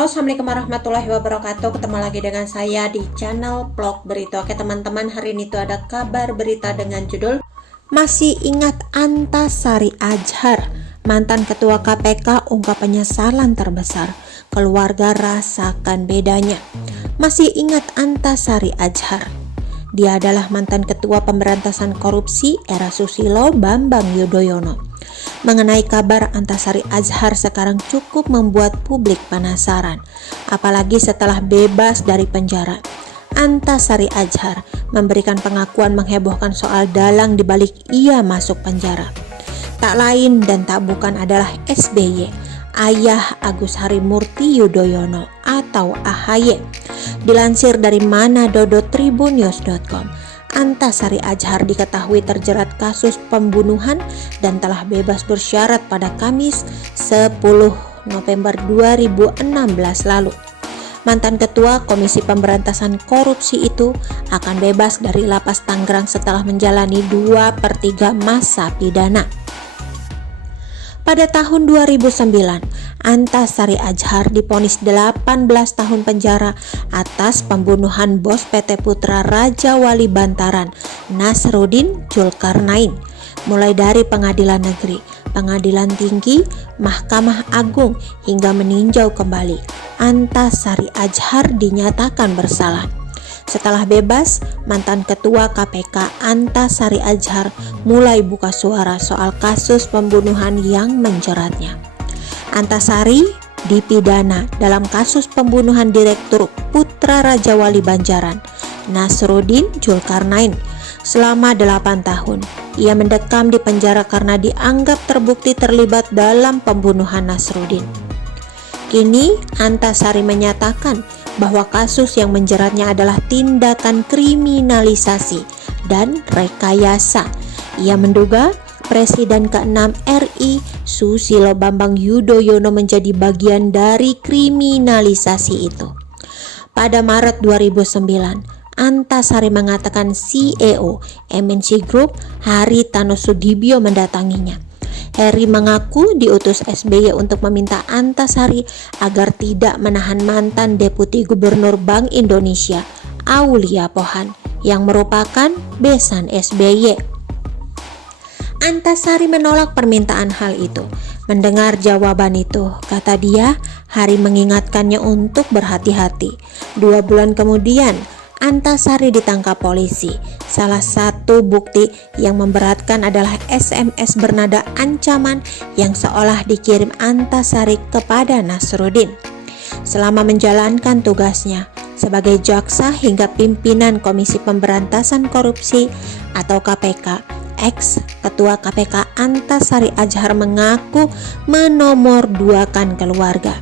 Halo, assalamualaikum warahmatullahi wabarakatuh. Ketemu lagi dengan saya di channel Vlog Berita. Oke teman-teman, hari ini tuh ada kabar berita dengan judul Masih ingat Antasari Azhar, mantan ketua KPK ungkap penyesalan terbesar, keluarga rasakan bedanya. Masih ingat Antasari Azhar? Dia adalah mantan ketua pemberantasan korupsi era Susilo Bambang Yudhoyono. Mengenai kabar Antasari Azhar sekarang cukup membuat publik penasaran, apalagi setelah bebas dari penjara. Antasari Azhar memberikan pengakuan menghebohkan soal dalang dibalik ia masuk penjara. Tak lain dan tak bukan adalah SBY, ayah Agus Harimurti Yudhoyono atau AHY. Dilansir dari manado.tribunnews.com, Antasari Azhar diketahui terjerat kasus pembunuhan dan telah bebas bersyarat pada Kamis 10 November 2016 lalu. Mantan ketua Komisi Pemberantasan Korupsi itu akan bebas dari lapas Tangerang setelah menjalani 2/3 masa pidana. Pada tahun 2009, Antasari Azhar divonis 18 tahun penjara atas pembunuhan bos PT Putra Raja Wali Bantaran, Nasruddin Zulkarnain. Mulai dari pengadilan negeri, pengadilan tinggi, Mahkamah Agung hingga meninjau kembali, Antasari Azhar dinyatakan bersalah. Setelah bebas, mantan ketua KPK Antasari Azhar mulai buka suara soal kasus pembunuhan yang menjeratnya. Antasari dipidana dalam kasus pembunuhan Direktur Putra Raja Wali Banjaran, Nasruddin Zulkarnain, selama 8 tahun. Ia mendekam di penjara karena dianggap terbukti terlibat dalam pembunuhan Nasruddin. Kini Antasari menyatakan bahwa kasus yang menjeratnya adalah tindakan kriminalisasi dan rekayasa. Ia menduga Presiden ke-6 RI Susilo Bambang Yudhoyono menjadi bagian dari kriminalisasi itu. Pada Maret 2009, Antasari mengatakan CEO MNC Group Haritano Sudibyo mendatanginya. Heri mengaku diutus SBY untuk meminta Antasari agar tidak menahan mantan Deputi Gubernur Bank Indonesia Aulia Pohan yang merupakan besan SBY. Antasari menolak permintaan hal itu. Mendengar jawaban itu, kata dia, Hari mengingatkannya untuk berhati-hati. 2 bulan kemudian, Antasari ditangkap polisi. Salah satu bukti yang memberatkan adalah SMS bernada ancaman yang seolah dikirim Antasari kepada Nasruddin. Selama menjalankan tugasnya sebagai jaksa hingga pimpinan Komisi Pemberantasan Korupsi atau KPK, ex-ketua KPK Antasari Azhar mengaku menomorduakan keluarga.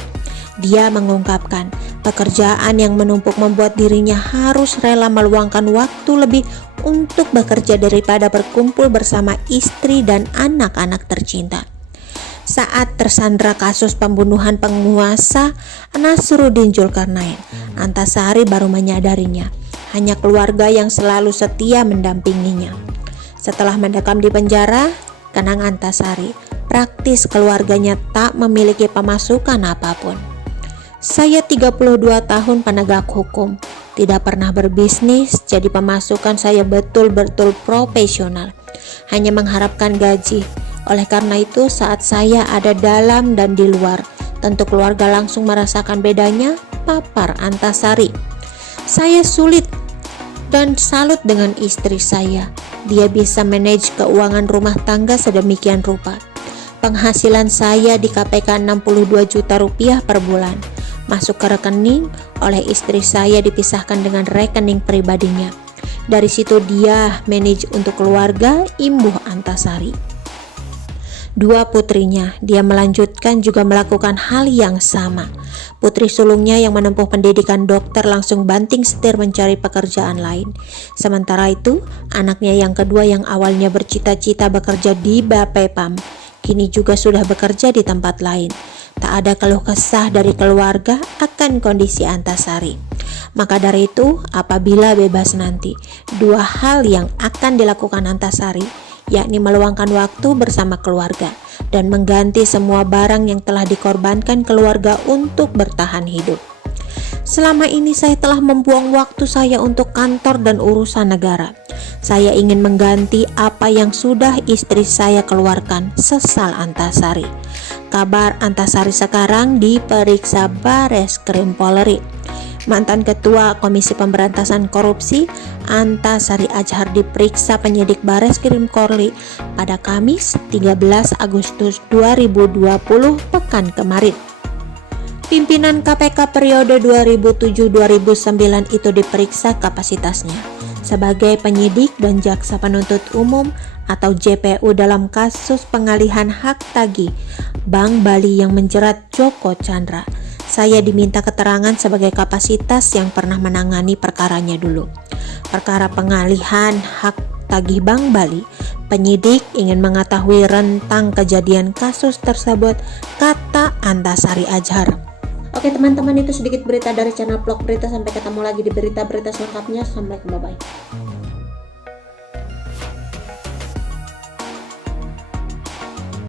Dia mengungkapkan pekerjaan yang menumpuk membuat dirinya harus rela meluangkan waktu lebih untuk bekerja daripada berkumpul bersama istri dan anak-anak tercinta. Saat tersandra kasus pembunuhan penguasa Nasruddin Zulkarnain, Antasari baru menyadarinya hanya keluarga yang selalu setia mendampinginya. Setelah mendekam di penjara, kenang Antasari, praktis keluarganya tak memiliki pemasukan apapun. Saya 32 tahun penegak hukum, tidak pernah berbisnis, jadi pemasukan saya betul-betul profesional, hanya mengharapkan gaji. Oleh karena itu, saat saya ada dalam dan di luar, tentu keluarga langsung merasakan bedanya, papar Antasari. Saya sulit dan salut dengan istri saya. Dia bisa manage keuangan rumah tangga sedemikian rupa. Penghasilan saya di KPK 62 juta rupiah per bulan. Masuk ke rekening oleh istri saya dipisahkan dengan rekening pribadinya. Dari situ dia manage untuk keluarga, imbuh Antasari. 2 putrinya, dia melanjutkan juga melakukan hal yang sama. Putri sulungnya yang menempuh pendidikan dokter langsung banting setir mencari pekerjaan lain. Sementara itu, anaknya yang kedua yang awalnya bercita-cita bekerja di Bapepam, kini juga sudah bekerja di tempat lain. Tak ada keluh kesah dari keluarga akan kondisi Antasari. Maka dari itu, apabila bebas nanti, 2 hal yang akan dilakukan Antasari, yakni meluangkan waktu bersama keluarga dan mengganti semua barang yang telah dikorbankan keluarga untuk bertahan hidup. Selama ini saya telah membuang waktu saya untuk kantor dan urusan negara. Saya ingin mengganti apa yang sudah istri saya keluarkan, sesal Antasari. Kabar Antasari sekarang diperiksa Bareskrim Polri. Mantan Ketua Komisi Pemberantasan Korupsi Antasari Azhar diperiksa penyidik Bareskrim Polri pada Kamis 13 Agustus 2020 pekan kemarin. Pimpinan KPK periode 2007-2009 itu diperiksa kapasitasnya sebagai penyidik dan jaksa penuntut umum atau JPU dalam kasus pengalihan hak tagih Bank Bali yang menjerat Joko Chandra. Saya diminta keterangan sebagai kapasitas yang pernah menangani perkaranya dulu. Perkara pengalihan hak tagih Bank Bali, penyidik ingin mengetahui rentang kejadian kasus tersebut, kata Antasari Azhar. Oke teman-teman, itu sedikit berita dari channel Vlog Berita. Sampai ketemu lagi di berita-berita selengkapnya. Assalamualaikum, bye-bye.